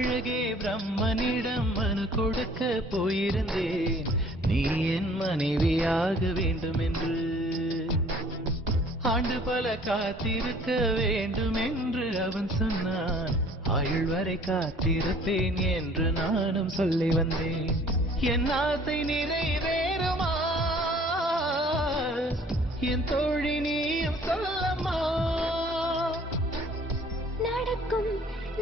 அழகே பிரம்மனிடம் மனு கொடுக்க போயிருந்தேன், நீ என் மனைவியாக வேண்டும் என்று. ஆண்டு பல காத்திருக்க வேண்டும் என்று அவன் சொன்னான், ஆயுள் வரை காத்திருப்பேன் என்று நானும் சொல்லி வந்தேன். என் ஆசை நிறைவேறுமா என் தோழி, நீயும் சொல்லம்மா. நடக்கும்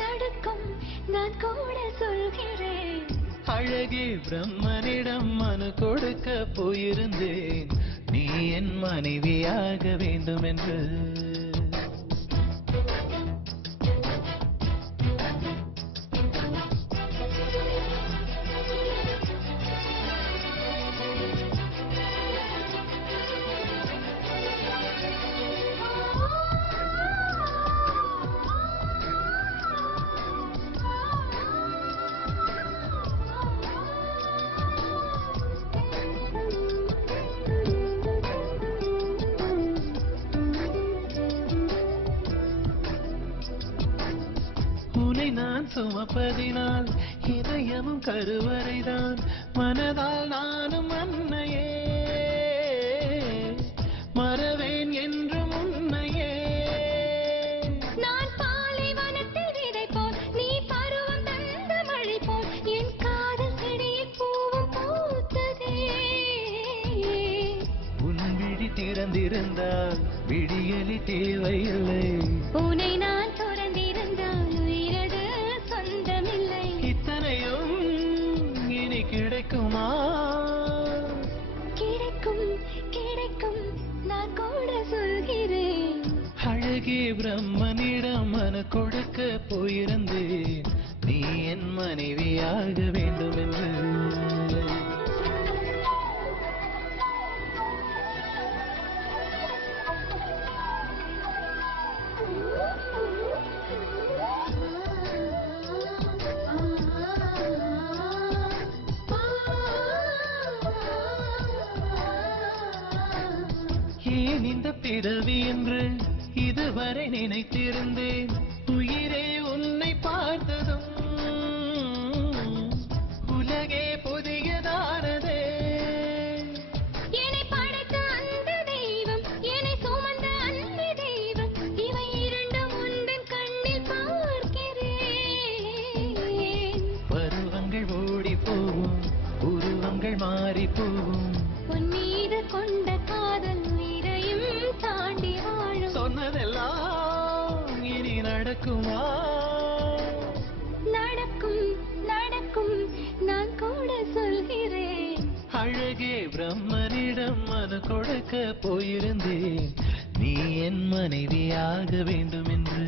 நடக்கும் நான் கூட சொல்கிறேன். அழகே பிரம்மனிடம் மனு கொடுக்க போயிருந்தேன், நீ என் மனைவியாக வேண்டும் என்று. நான் சுமப்பதினால் இதயமும் கருவறைதான், மனதால் நானும் அன்னையே மறவேன் என்றும் உன்னையே. நான் பாலைவனத்தில் விதை போல், நீ பருவம் தந்த மழை போல், என் காதல் செடியில் பூவும் பூத்ததே. உன் விழி திறந்திருந்தால் விடியலி தேவையில்லை, உன்னை நான் துறந்திருந்தால் உயிரது சொந்தமில்லை. இத்தனையும் இனி கிடைக்குமா? கிடைக்கும் கிடைக்கும் நான் கூட சொல்கிறேன். அழகே பிரம்மனிடம் மனு கொடுக்க போயிருந்தேன், நீ என் மனைவியாக வேண்டும் என்று. ஏன் இந்த பிறவி என்று இதுவரை நினைத்திருந்தேன், உயிரே உன்னை பார்த்ததும் உலகே புதியதானதே. என்னை படைத்த அந்த தெய்வம், என்னை சுமந்த அந்த தெய்வம், இவை இரண்டும் உந்தன் கண்ணில் பார்க்கிறேன். பருவங்கள் ஓடி போகும், உருவங்கள் மாறி போகும், உன் மீது கொண்ட காதல் உயிரையும் தாண்டி வாழும். சொன்னதெல்லாம் இனி நடக்குமா? நடக்கும் நடக்கும் நான் கூட சொல்கிறேன். அழகே பிரம்மனிடம் மனு கொடுக்க போயிருந்தேன், நீ என் மனைவியாக வேண்டும் என்று.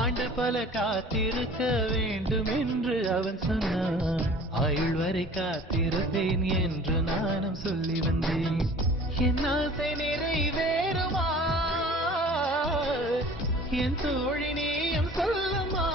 ஆண்டு பல காத்திருக்க வேண்டும் என்று அவன் சொன்னான், ஆயுள் வரை காத்திருப்பேன் என்று நானும் சொல்லி வந்தேன். என் ஆசை நிறைவேறுமா என் தோழி, நீயும் சொல்லம்மா.